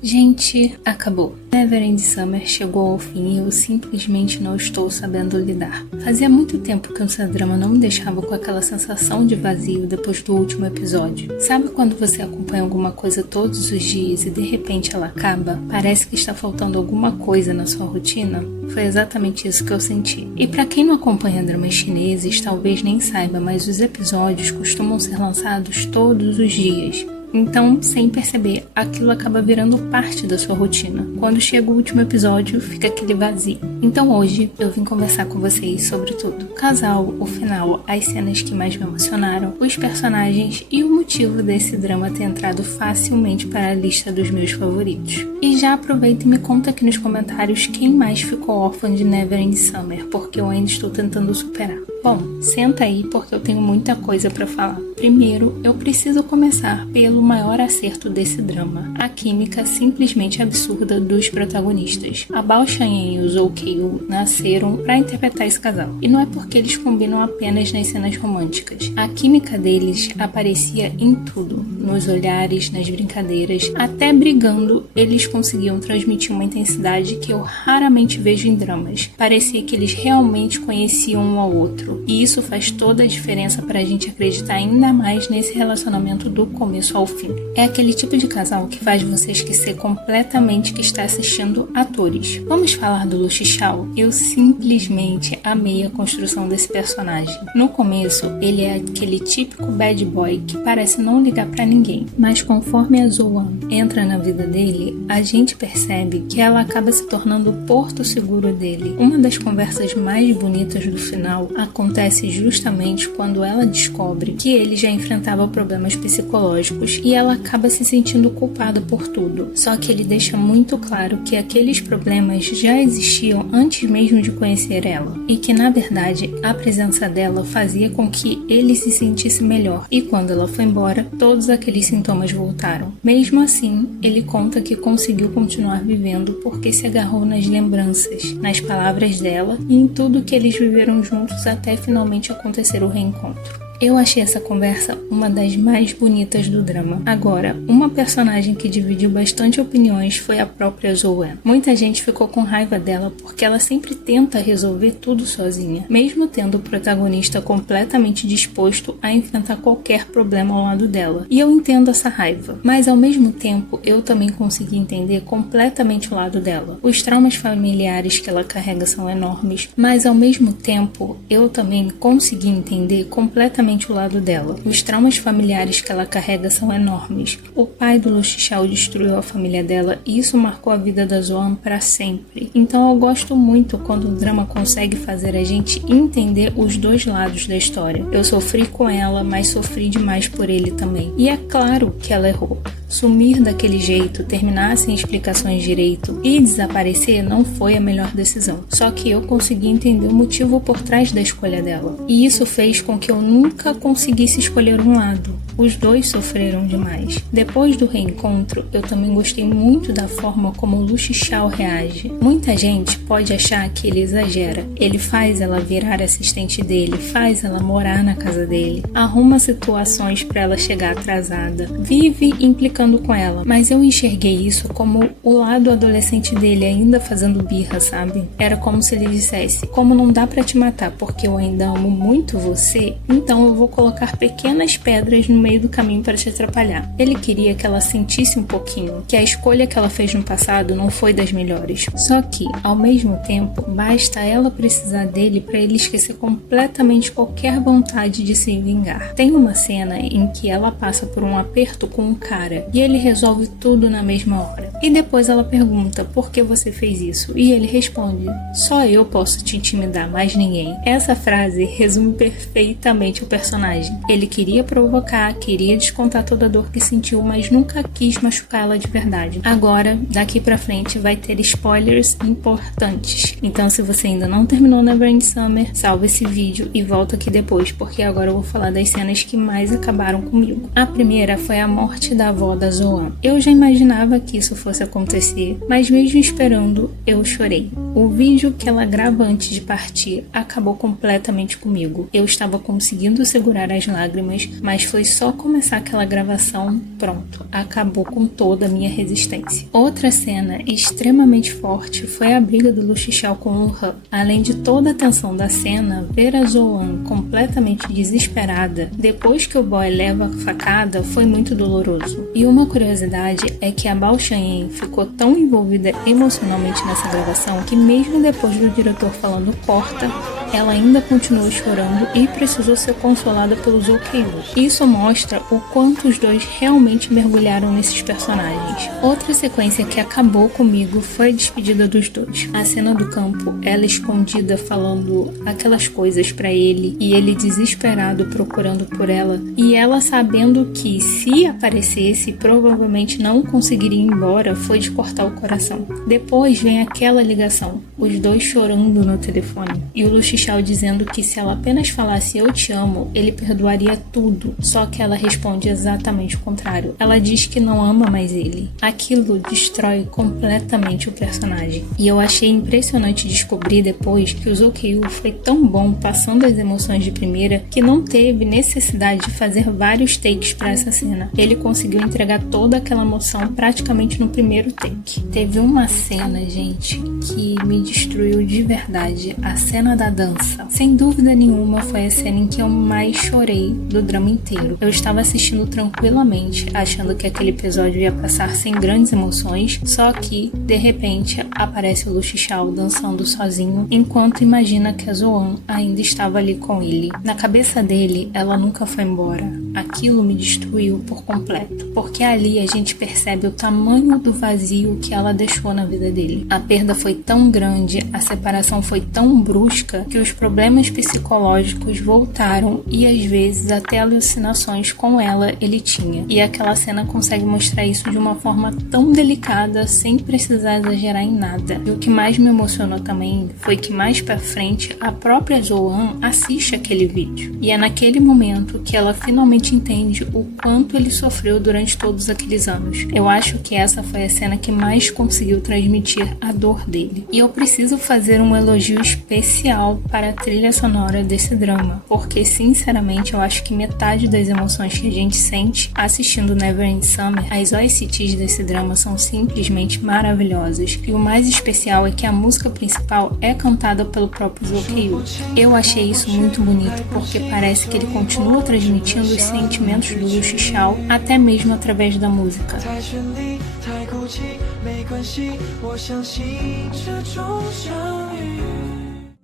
Gente, acabou. Neverending Summer chegou ao fim e eu simplesmente não estou sabendo lidar. Fazia muito tempo que essa drama não me deixava com aquela sensação de vazio depois do último episódio. Sabe quando você acompanha alguma coisa todos os dias e de repente ela acaba? Parece que está faltando alguma coisa na sua rotina? Foi exatamente isso que eu senti. E pra quem não acompanha dramas chineses, talvez nem saiba, mas os episódios costumam ser lançados todos os dias. Então, sem perceber, aquilo acaba virando parte da sua rotina. Quando chega o último episódio, fica aquele vazio. Então hoje, eu vim conversar com vocês sobre tudo. O casal, o final, as cenas que mais me emocionaram, os personagens e o motivo desse drama ter entrado facilmente para a lista dos meus favoritos. E já aproveita e me conta aqui nos comentários quem mais ficou órfã de Neverending Summer, porque eu ainda estou tentando superar. Bom, senta aí porque eu tenho muita coisa para falar. Primeiro, eu preciso começar pelo maior acerto desse drama, a química simplesmente absurda dos protagonistas. A Bao Shan-yen e o Zhou Kei-woo nasceram para interpretar esse casal. E não é porque eles combinam apenas nas cenas românticas. A química deles aparecia em tudo, nos olhares, nas brincadeiras, até brigando, eles conseguiam transmitir uma intensidade que eu raramente vejo em dramas. Parecia que eles realmente conheciam um ao outro. E isso faz toda a diferença para a gente acreditar ainda mais nesse relacionamento do começo ao fim. É aquele tipo de casal que faz você esquecer completamente que está assistindo atores. Vamos falar do Lu Shixiao? Eu simplesmente amei a construção desse personagem. No começo, ele é aquele típico bad boy que parece não ligar pra ninguém, mas conforme a Zoan entra na vida dele, a gente percebe que ela acaba se tornando o porto seguro dele. Uma das conversas mais bonitas do final acontece justamente quando ela descobre que ele já enfrentava problemas psicológicos e ela acaba se sentindo culpada por tudo. Só que ele deixa muito claro que aqueles problemas já existiam antes mesmo de conhecer ela e que na verdade a presença dela fazia com que ele se sentisse melhor, e quando ela foi embora, todos aqueles sintomas voltaram. Mesmo assim, ele conta que conseguiu continuar vivendo porque se agarrou nas lembranças, nas palavras dela e em tudo que eles viveram juntos até finalmente acontecer o reencontro. Eu achei essa conversa uma das mais bonitas do drama. Agora, uma personagem que dividiu bastante opiniões foi a própria Zoe. Muita gente ficou com raiva dela porque ela sempre tenta resolver tudo sozinha, mesmo tendo o protagonista completamente disposto a enfrentar qualquer problema ao lado dela. E eu entendo essa raiva, mas ao mesmo tempo eu também consegui entender completamente o lado dela. Os traumas familiares que ela carrega são enormes, mas ao mesmo tempo eu também consegui entender completamente o lado dela. Os traumas familiares que ela carrega são enormes. O pai do Lu Shixiao destruiu a família dela e isso marcou a vida da Zoan para sempre. Então eu gosto muito quando o drama consegue fazer a gente entender os dois lados da história. Eu sofri com ela, mas sofri demais por ele também. E é claro que ela errou. Sumir daquele jeito, terminar sem explicações direito e desaparecer não foi a melhor decisão. Só que eu consegui entender o motivo por trás da escolha dela. E isso fez com que eu nunca conseguisse escolher um lado. Os dois sofreram demais. Depois do reencontro, eu também gostei muito da forma como o Lu Shixiao reage. Muita gente pode achar que ele exagera. Ele faz ela virar assistente dele, faz ela morar na casa dele, arruma situações para ela chegar atrasada, vive implicando com ela, mas eu enxerguei isso como o lado adolescente dele ainda fazendo birra, sabe? Era como se ele dissesse: como não dá pra te matar porque eu ainda amo muito você, então eu vou colocar pequenas pedras no meio do caminho para te atrapalhar. Ele queria que ela sentisse um pouquinho que a escolha que ela fez no passado não foi das melhores. Só que, ao mesmo tempo, basta ela precisar dele para ele esquecer completamente qualquer vontade de se vingar. Tem uma cena em que ela passa por um aperto com um cara e ele resolve tudo na mesma hora. E depois ela pergunta: por que você fez isso? E ele responde: só eu posso te intimidar, mais ninguém. Essa frase resume perfeitamente o personagem. Ele queria provocar, queria descontar toda a dor que sentiu, mas nunca quis machucá-la de verdade. Agora, daqui pra frente, vai ter spoilers importantes. Então, se você ainda não terminou Neverending Summer, salva esse vídeo e volta aqui depois, porque agora eu vou falar das cenas que mais acabaram comigo. A primeira foi a morte da avó da Zoan. Eu já imaginava que isso fosse acontecer, mas mesmo esperando, eu chorei. O vídeo que ela grava antes de partir acabou completamente comigo. Eu estava conseguindo segurar as lágrimas, mas foi só só começar aquela gravação, pronto, acabou com toda a minha resistência. Outra cena extremamente forte foi a briga do Lu Shixiao com o Han. Além de toda a tensão da cena, ver a Zoan completamente desesperada depois que o boy leva a facada foi muito doloroso. E uma curiosidade é que a Bao Shan-yen ficou tão envolvida emocionalmente nessa gravação que mesmo depois do diretor falando corta, ela ainda continuou chorando e precisou ser consolada pelos OKUs. Isso mostra o quanto os dois realmente mergulharam nesses personagens. Outra sequência que acabou comigo foi a despedida dos dois. A cena do campo, ela escondida falando aquelas coisas pra ele e ele desesperado procurando por ela e ela sabendo que se aparecesse provavelmente não conseguiria ir embora, foi de cortar o coração. Depois vem aquela ligação, os dois chorando no telefone e o Lu Shixiao dizendo que se ela apenas falasse eu te amo, ele perdoaria tudo, só que ela responde exatamente o contrário. Ela diz que não ama mais ele. Aquilo destrói completamente o personagem. E eu achei impressionante descobrir depois que o Zokyu foi tão bom passando as emoções de primeira que não teve necessidade de fazer vários takes para essa cena. Ele conseguiu entregar toda aquela emoção praticamente no primeiro take. Teve uma cena, gente, que me destruiu de verdade. A cena da dança. Sem dúvida nenhuma foi a cena em que eu mais chorei do drama inteiro. Eu estava assistindo tranquilamente, achando que aquele episódio ia passar sem grandes emoções, só que, de repente, aparece o Lu Shixiao dançando sozinho, enquanto imagina que a Zoan ainda estava ali com ele. Na cabeça dele, ela nunca foi embora. Aquilo me destruiu por completo, porque ali a gente percebe o tamanho do vazio que ela deixou na vida dele. A perda foi tão grande, a separação foi tão brusca, que os problemas psicológicos voltaram e às vezes até alucinações com ela ele tinha. E aquela cena consegue mostrar isso de uma forma tão delicada, sem precisar exagerar em nada. E o que mais me emocionou também foi que mais pra frente a própria Zoan assiste aquele vídeo. E é naquele momento que ela finalmente entende o quanto ele sofreu durante todos aqueles anos. Eu acho que essa foi a cena que mais conseguiu transmitir a dor dele. E eu preciso fazer um elogio especial para a trilha sonora desse drama, porque sinceramente eu acho que metade das emoções que a gente sente assistindo Neverending Summer, as OSTs desse drama são simplesmente maravilhosas, e o mais especial é que a música principal é cantada pelo próprio Zokyu. Eu achei isso muito bonito, porque parece que ele continua transmitindo os sentimentos do Lu Shixiao, até mesmo através da música.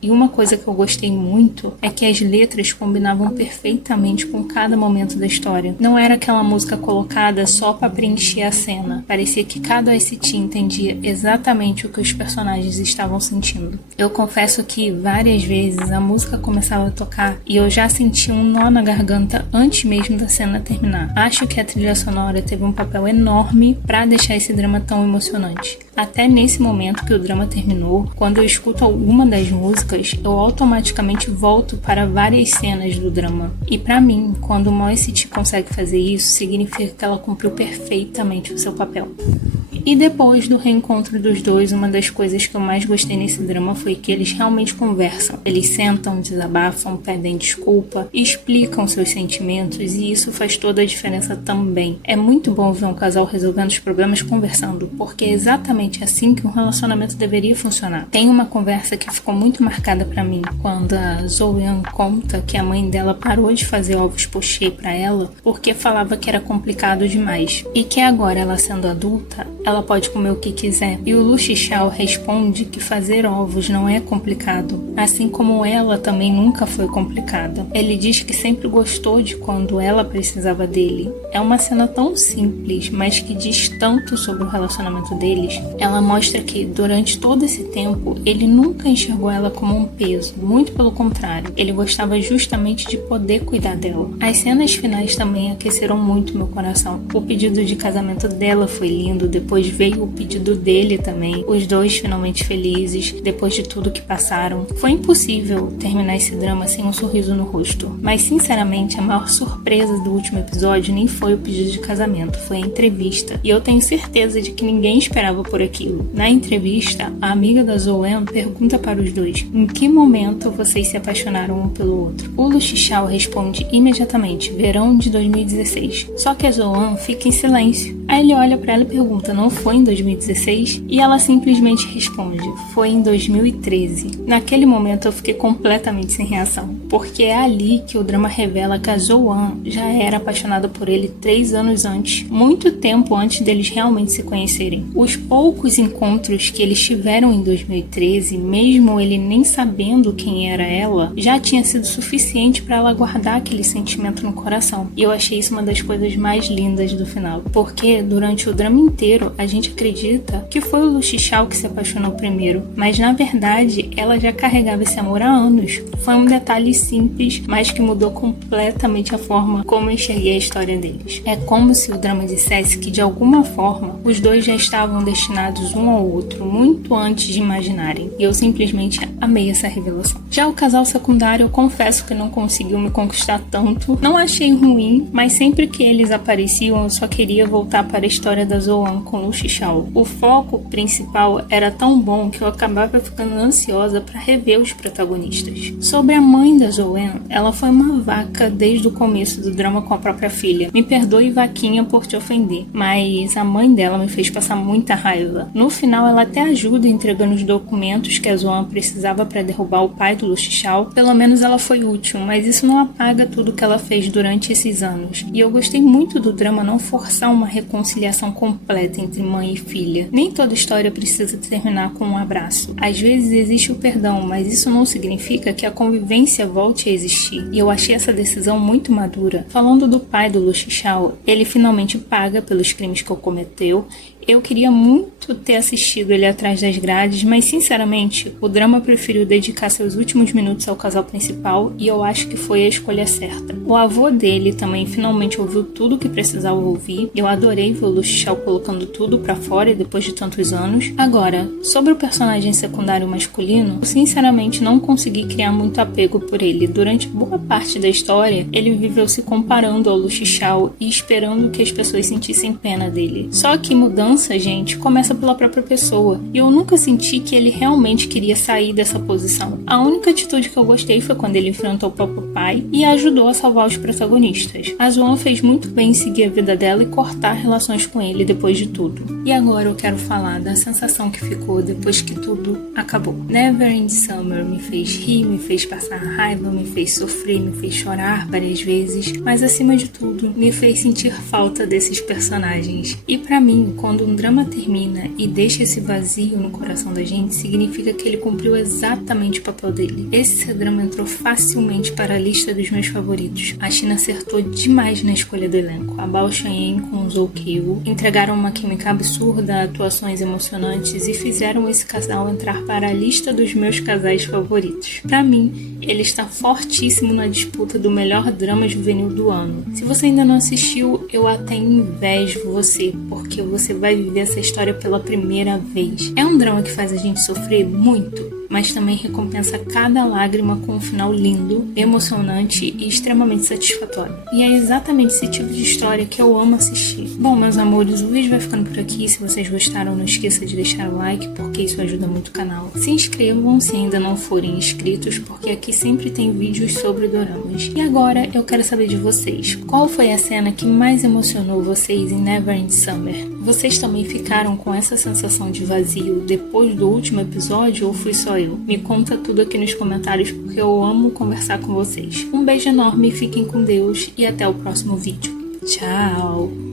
E uma coisa que eu gostei muito é que as letras combinavam perfeitamente com cada momento da história. Não era aquela música colocada só para preencher a cena. Parecia que cada OST entendia exatamente o que os personagens estavam sentindo. Eu confesso que várias vezes a música começava a tocar e eu já sentia um nó na garganta antes mesmo da cena terminar. Acho que a trilha sonora teve um papel enorme para deixar esse drama tão emocionante. Até nesse momento que o drama terminou, quando eu escuto alguma das músicas, eu automaticamente volto para várias cenas do drama. E pra mim, quando uma OST consegue fazer isso, significa que ela cumpriu perfeitamente o seu papel. E depois do reencontro dos dois, uma das coisas que eu mais gostei nesse drama foi que eles realmente conversam. Eles sentam, desabafam, pedem desculpa, explicam seus sentimentos e isso faz toda a diferença também. É muito bom ver um casal resolvendo os problemas conversando, porque é exatamente assim que um relacionamento deveria funcionar. Tem uma conversa que ficou muito marcada pra mim, quando a Zoan conta que a mãe dela parou de fazer ovos pochê pra ela porque falava que era complicado demais. E que agora, ela sendo adulta, ela pode comer o que quiser. E o Lu Shixiao responde que fazer ovos não é complicado, assim como ela também nunca foi complicada. Ele diz que sempre gostou de quando ela precisava dele. É uma cena tão simples, mas que diz tanto sobre o relacionamento deles. Ela mostra que, durante todo esse tempo, ele nunca enxergou ela como um peso, muito pelo contrário. Ele gostava justamente de poder cuidar dela. As cenas finais também aqueceram muito meu coração. O pedido de casamento dela foi lindo, depois depois veio o pedido dele também, os dois finalmente felizes, depois de tudo que passaram. Foi impossível terminar esse drama sem um sorriso no rosto, mas sinceramente a maior surpresa do último episódio nem foi o pedido de casamento, foi a entrevista, e eu tenho certeza de que ninguém esperava por aquilo. Na entrevista, a amiga da Zoe pergunta para os dois: em que momento vocês se apaixonaram um pelo outro? O Lu Shixiao responde imediatamente: verão de 2016. Só que a Zoe fica em silêncio. Aí ele olha para ela e pergunta: não foi em 2016? E ela simplesmente responde: foi em 2013. Naquele momento eu fiquei completamente sem reação, porque é ali que o drama revela que a Zoe já era apaixonada por ele 3 anos antes, muito tempo antes deles realmente se conhecerem. Os poucos encontros que eles tiveram em 2013, mesmo ele nem sabendo quem era ela, já tinha sido suficiente para ela guardar aquele sentimento no coração. E eu achei isso uma das coisas mais lindas do final, porque durante o drama inteiro a gente acredita que foi o Lu Shixiao que se apaixonou primeiro, mas na verdade ela já carregava esse amor há anos. Foi um detalhe simples, mas que mudou completamente a forma como eu enxerguei a história deles. É como se o drama dissesse que de alguma forma os dois já estavam destinados um ao outro muito antes de imaginarem, e eu simplesmente amei essa revelação. Já o casal secundário, eu confesso que não conseguiu me conquistar tanto. Não achei ruim, mas sempre que eles apareciam eu só queria voltar para a história da Zoe com Lu Shixiao. O foco principal era tão bom que eu acabava ficando ansiosa para rever os protagonistas. Sobre a mãe da Zoe, ela foi uma vaca desde o começo do drama com a própria filha. Me perdoe, vaquinha, por te ofender, mas a mãe dela me fez passar muita raiva. No final ela até ajuda entregando os documentos que a Zoe precisava para derrubar o pai do Lu Shixiao. Pelo menos ela foi útil, mas isso não apaga tudo que ela fez durante esses anos. E eu gostei muito do drama não forçar uma reconciliação completa entre mãe e filha. Nem toda história precisa terminar com um abraço. Às vezes existe o perdão, mas isso não significa que a convivência volte a existir. E eu achei essa decisão muito madura. Falando do pai do Lu Shixiao, ele finalmente paga pelos crimes que cometeu. Eu queria muito ter assistido ele atrás das grades, mas sinceramente, o drama preferiu dedicar seus últimos minutos ao casal principal e eu acho que foi a escolha certa. O avô dele também finalmente ouviu tudo o que precisava ouvir. Eu adorei ver o Lu Shixiao colocando tudo pra fora depois de tantos anos. Agora, sobre o personagem secundário masculino, eu sinceramente não consegui criar muito apego por ele. Durante boa parte da história, ele viveu se comparando ao Lu Shixiao e esperando que as pessoas sentissem pena dele. Só que mudança, gente, começa pela própria pessoa. E eu nunca senti que ele realmente queria sair dessa posição. A única atitude que eu gostei foi quando ele enfrentou o próprio pai e ajudou a salvar os protagonistas. A Zoe fez muito bem em seguir a vida dela e cortar relações com ele depois de tudo. E agora eu quero falar da sensação que ficou depois que tudo acabou. Neverending Summer me fez rir, me fez passar raiva, me fez sofrer, me fez chorar várias vezes, mas acima de tudo, me fez sentir falta desses personagens. E pra mim, quando um drama termina e deixa esse vazio no coração da gente, significa que ele cumpriu exatamente o papel dele. Esse drama entrou facilmente para a lista dos meus favoritos. A China acertou demais na escolha do elenco. A Bao Shan-yen com o Zhou Keiwu entregaram uma química absurda, atuações emocionantes e fizeram esse casal entrar para a lista dos meus casais favoritos. Pra mim, ele está fortíssimo na disputa do melhor drama juvenil do ano. Se você ainda não assistiu, eu até invejo você, porque você vai viver essa história pela primeira vez. É um drama que faz a gente sofrer muito, mas também recompensa cada lágrima com um final lindo, emocionante e extremamente satisfatório. E é exatamente esse tipo de história que eu amo assistir. Bom, meus amores, o vídeo vai ficando por aqui. Se vocês gostaram, não esqueça de deixar o like, porque isso ajuda muito o canal. Se inscrevam se ainda não forem inscritos, porque aqui sempre tem vídeos sobre doramas. E agora eu quero saber de vocês. Qual foi a cena que mais emocionou vocês em Neverending Summer? Vocês também ficaram com essa sensação de vazio depois do último episódio ou fui só eu? Me conta tudo aqui nos comentários, porque eu amo conversar com vocês. Um beijo enorme, fiquem com Deus e até o próximo vídeo. Tchau!